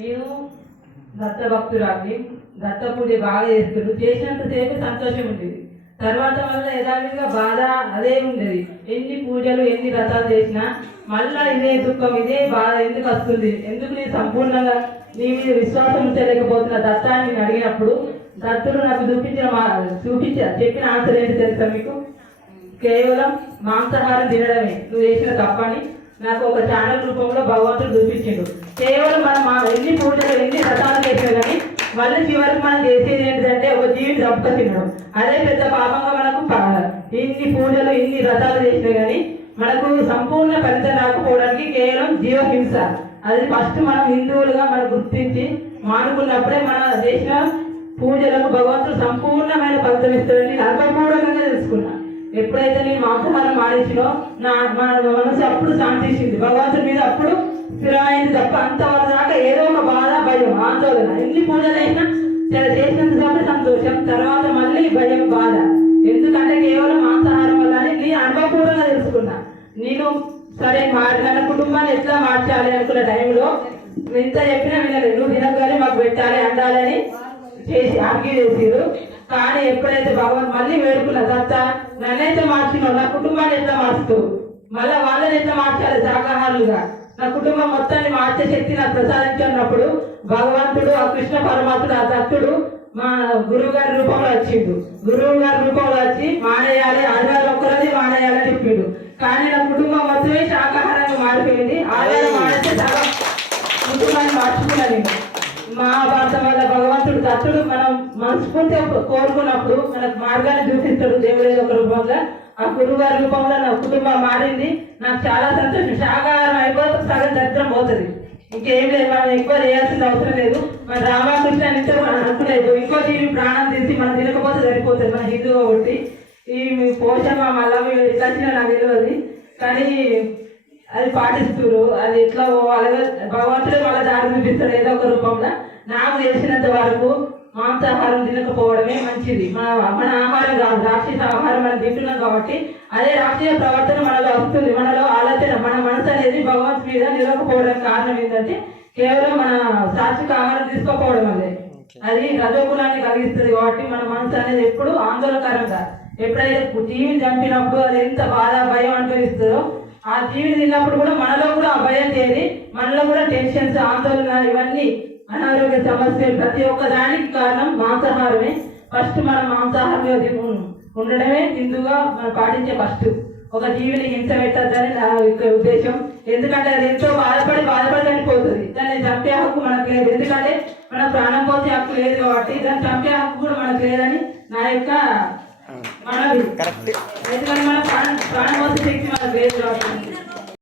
నేను దత్త భక్తురాలి దత్త పూజ బాగా చేస్తారు చేసినంతసేపు సంతోషం ఉండేది. తర్వాత వల్ల యథావిధిగా బాధ అదే ఉండేది. ఎన్ని పూజలు ఎన్ని వ్రతాలు చేసినా మళ్ళా ఇదే దుఃఖం ఇదే బాధ ఎందుకు వస్తుంది? ఎందుకు నేను సంపూర్ణంగా నీ మీద విశ్వాసం ఉంచలేకపోతున్న దత్తాన్ని నేను అడిగినప్పుడు దత్తుడు నాకు చూపించిన మా చూపించ. చెప్పిన ఆన్సర్ ఏంటి తెలుసా మీకు? కేవలం మాంసాహారం తినడమే. నువ్వు చేసిన తప్పని నాకు ఒక ఛానల్ రూపంలో భగవంతుడు చూపించిండు. కేవలం మనం మా ఎన్ని పూజలు ఎన్ని రథాలు చేసినా కానీ మళ్ళీ చివరికి మనం చేసేది ఏంటంటే ఒక జీవిని దప్ప తినడం. అదే పెద్ద పాపంగా మనకు ఇన్ని పూజలు ఇన్ని రథాలు చేసినా కానీ మనకు సంపూర్ణ ఫలితం రాకపోవడానికి కేవలం జీవహింస. అది ఫస్ట్ మనం హిందువులుగా మనం గుర్తించి మానుకున్నప్పుడే మన చేసిన పూజలకు భగవంతుడు సంపూర్ణమైన ఫలితం ఇస్తాడని అల్పపూర్వకంగా తెలుసుకున్నా. ఎప్పుడైతే నేను మాంసాహారం మానేసినో నా మన మనసు అప్పుడు శాంతించింది భగవంతుడి మీద అప్పుడు స్థిరమైంది తప్ప అంతవరకు దాకా ఏదో ఒక బాధ భయం ఆందోళన. ఎన్ని పూజలు అయినా చాలా సంతోషం. తర్వాత మళ్ళీ భయం బాధ. ఎందుకంటే కేవలం మాంసాహారం వల్ల అని నేను అనుభవపూర్వకంగా తెలుసుకున్నా. నేను సరే మారి కుటుంబాన్ని ఎట్లా మార్చాలి అనుకున్న టైంలో ఇంత చెప్పినా వినలేదు. నువ్వు తినగానే మాకు పెట్టాలి అండాలని చేసి ఆర్గ్యూ చేసిరు కానీ ఎప్పుడైతే భగవాన్ మళ్ళీ వేడుకున్న దత్త నన్నైతే మార్చినావు నా కుటుంబాన్ని ఎట్లా మార్చుతూ మళ్ళీ వాళ్ళని ఎట్లా మార్చాలి? శాకాహారులుగా. నా కుటుంబం మొత్తాన్ని మార్చే శక్తి నాకు ప్రసాదించున్నప్పుడు భగవంతుడు ఆ కృష్ణ పరమాత్ముడు ఆ దత్తుడు మా గురువు గారి రూపంలో వచ్చిండు. గురువు గారి రూపంలో వచ్చి మానేయాలి ఆదివారం ఒక్కరోజు మానేయాలని చెప్పిండు. కానీ నా కుటుంబం మొత్తమే శాకాహారం మారిపోయింది ఆదివారం మానేస్తే సగం కుటుంబాన్ని మార్చుకున్నాను నేను మహాభారతం వల్ల భగవంతుడు దత్తుడు మనం మనస్ఫూర్తిగా కోరుకున్నప్పుడు మనకు మార్గాన్ని చూపిస్తాడు దేవుడు ఒక రూపంగా. ఆ గురువు గారి రూపంలో నా కుటుంబం మారింది. నాకు చాలా సంతోషం. శాకాహారం అయిపోతే సగం దరిద్రం పోతుంది. ఇంకేం లేదు మనం ఎక్కువ చేయాల్సిన అవసరం లేదు. మన రామకృష్ణ నిత్యం మనం అనుకోలేదు ఇంకో జీవి ప్రాణం తీసి మనం తినకపోతే సరిపోతుంది. మన హిందూ ఒకటి ఈ పోషమ్మ మళ్ళీ ఎట్లా వచ్చినా నాకు తెలియదు. కానీ అది పాటిస్తున్నారు అది ఎట్లా పోవాలి భగవంతుడే వాళ్ళ దారి చూపిస్తాడు ఏదో ఒక రూపంలో నాకు తెలిసినంత వరకు మాంసాహారం తినకపోవడమే మంచిది. మన మన ఆహారం కాదు రాక్షస ఆహారం మనం తింటున్నాం కాబట్టి అదే రాక్షస ప్రవర్తన మనలో వస్తుంది. మనలో ఆలోచన మన మనసు అనేది భగవంతు మీద నిలవకపోవడానికి కారణం ఏంటంటే కేవలం మన సాత్విక ఆహారం తీసుకోకపోవడం వల్లే. అది రజోగుణాన్ని కలిగిస్తుంది కాబట్టి మన మనసు అనేది ఎప్పుడు ఆందోళనకరంగా ఎప్పుడైతే జీవిని చంపినప్పుడు అది ఎంత బాధ భయం అనుభవిస్తుందో ఆ జీవిని తిన్నప్పుడు కూడా మనలో కూడా ఆ భయం చేరి మనలో కూడా టెన్షన్స్ ఆందోళన ఇవన్నీ అనారోగ్య సమస్యలు ప్రతి ఒక్క దానికి కారణం మాంసాహారమే. ఫస్ట్ మనం మాంసాహారంగా తిను- ఉండడమే హిందువుగా మనం పాటించే ఫస్ట్. ఒక జీవిని హింస పెట్టద్దని నా యొక్క ఉద్దేశం. ఎందుకంటే అది ఎంతో బాధపడి బాధపడి చనిపోతుంది దాన్ని చంపే హక్కు మనకు లేదు. ఎందుకంటే మన ప్రాణం పోసే హక్కు లేదు కాబట్టి దాన్ని చంపే హక్కు కూడా మనకు లేదని నా యొక్క మనవి. ఎందుకంటే మన ప్రాణం ప్రాణం పోసే శక్తి మనకు లేదు కాబట్టి.